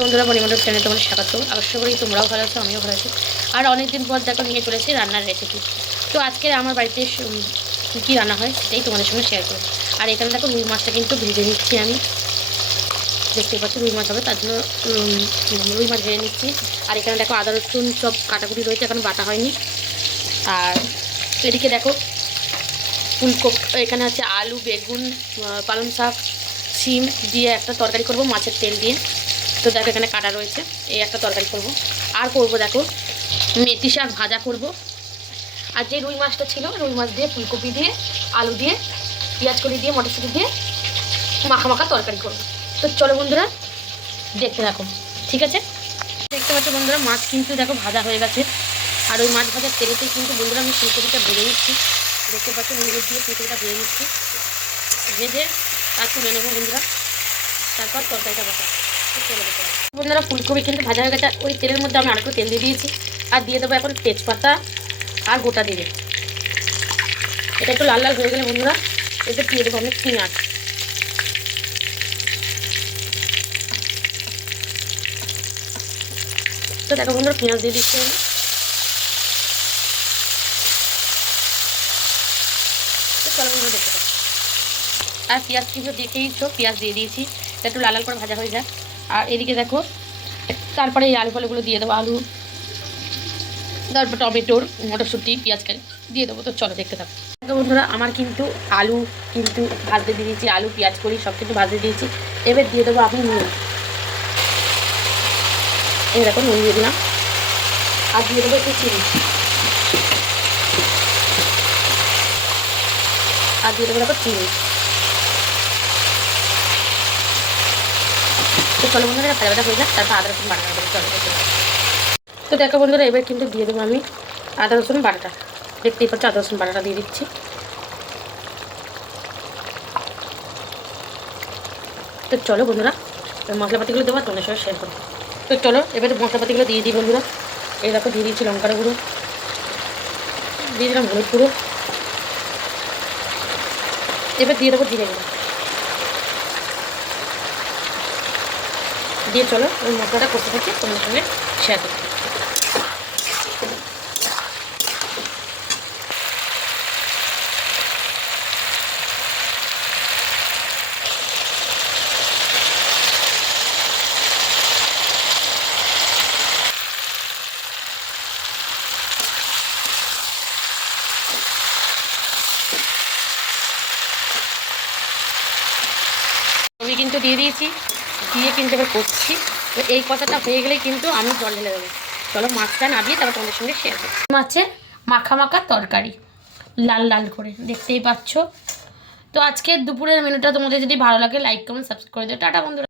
বন্ধুরা মণিমণ্ডপ চ্যানেলে তোমাদের স্বাগত। আশা করি তোমরাও ভালো আছো, আমিও ভালো আছি। আর অনেকদিন পর দেখো নিয়ে চলেছি রান্নার রেসিপি। তো আজকে আমার বাড়িতে কী রান্না হয় সেটাই তোমাদের সঙ্গে শেয়ার করব। আর এখানে দেখো রুই মাছটা কিন্তু ভেজে নিচ্ছি আমি, দেখতে পাচ্ছি রুই মাছ হবে তার জন্য রুই মাছ ভেজে নিচ্ছি। আর এখানে দেখো আদা রসুন সব কাটাকুটি রয়েছে, এখন বাটা হয়নি। আর এদিকে দেখো ফুলকপি, এখানে আছে আলু, বেগুন, পালং শাক, শিম দিয়ে একটা তরকারি করব মাছের তেল দিয়ে। তো দেখো এখানে কাটা রয়েছে, এই একটা তরকারি করব। আর করব দেখো মেথি শাক ভাজা করব। আর যে রুই মাছটা ছিল রুই মাছ দিয়ে ফুলকপি দিয়ে আলু দিয়ে পেঁয়াজ কলি দিয়ে মটরশুঁটি দিয়ে মাখা মাখা তরকারি করব। তো চলো বন্ধুরা দেখতে থাকো, ঠিক আছে? দেখতে পাচ্ছ বন্ধুরা মাছ কিন্তু দেখো ভাজা হয়ে গেছে। আর ওই মাছ ভাজার তেলেতেই কিন্তু বন্ধুরা আমি ফুলকপিটা ভেজে নিচ্ছি। দেখতে পাচ্ছ নুন দিয়ে ফুলকপিটা ভেজে নিচ্ছি, ভেজে আর তুলে নেবো বন্ধুরা। তারপর তরকারিটা বসা চলে যেতে হবে বন্ধুরা। ফুলকপি কিন্তু ভাজা হয়ে গেছে, ওই তেলের মধ্যে আমি আরেকটু তেল দিয়ে দিয়েছি। আর দিয়ে দেবো এখন তেজপাতা আর গোটা জিরে। এটা একটু লাল লাল হয়ে গেলে বন্ধুরা এতে দিয়ে দেবো আমি পেঁয়াজ। তো দেখো বন্ধুরা পেঁয়াজ দিয়ে দিচ্ছি আমি। তো চলো বন্ধুরা দেখতে পাচ্ছি। আর পেঁয়াজ কিন্তু দেখেই তো পেঁয়াজ দিয়ে দিয়েছি, একটু লাল লাল করে ভাজা হয়ে যায়। আর এদিকে দেখো তারপরে এই আলু ফলগুলো দিয়ে দেবো, আলু তারপর টমেটোর মটরশুঁটি পেঁয়াজ দিয়ে দেবো। তো চলো দেখতে থাকো বন্ধুরা। আমার কিন্তু আলু কিন্তু ভাজতে দিয়ে দিয়েছি, আলু পেঁয়াজ করি সব কিছু ভাজতে দিয়েছি। এবার দিয়ে দেবো আমি নুন, এই দেখো নুন দিয়ে দিলাম। আর দিয়ে দেবো একটু চিনি, আর দিয়ে দেবো দেখো চিনি। তো চলো বন্ধুরা ভাজা ভাজা হয়ে যায়, তারপর আদা রসুন বাটা দেবো। চলো দেখতে থাকো। তো দেখো বন্ধুরা এবার কিন্তু দিয়ে দেবো আমি আদা রসুন বাটাটা। দেখতেই পাচ্ছি আদা রসুন বাটাটা দিয়ে দিচ্ছি। তো চলো বন্ধুরা মশলাপাতিগুলো দেবো তোমাদের সঙ্গে শেয়ার করবো। তো চলো এবারে মশলাপাতিগুলো দিয়ে দিই বন্ধুরা। এই দেখো দিয়ে দিচ্ছি লঙ্কার গুঁড়ো, দিয়ে দিলাম হলুদ গুঁড়ো, এবার দিয়ে দেবো জিরে গুঁড়ো দিয়ে চলো ওই মশলাটা করতে থাকি তোমাদের সঙ্গে শেয়ার করতে। আমি কিন্তু দিয়ে দিয়েছি, দিয়ে কিন্তু এবার করছি। তো এই কথাটা হয়ে গেলেই কিন্তু আমি জল ঢেলে দেবো। চলো মাছটা নামিয়ে তারপর তোমাদের সঙ্গে শেয়ার করছি। মাছের মাখা মাখা তরকারি লাল লাল করে দেখতেই পাচ্ছ। তো আজকের দুপুরের মেনুটা তোমাদের যদি ভালো লাগে লাইক কমেন্ট সাবস্ক্রাইব করে দিও। টাটা বন্ধুরা।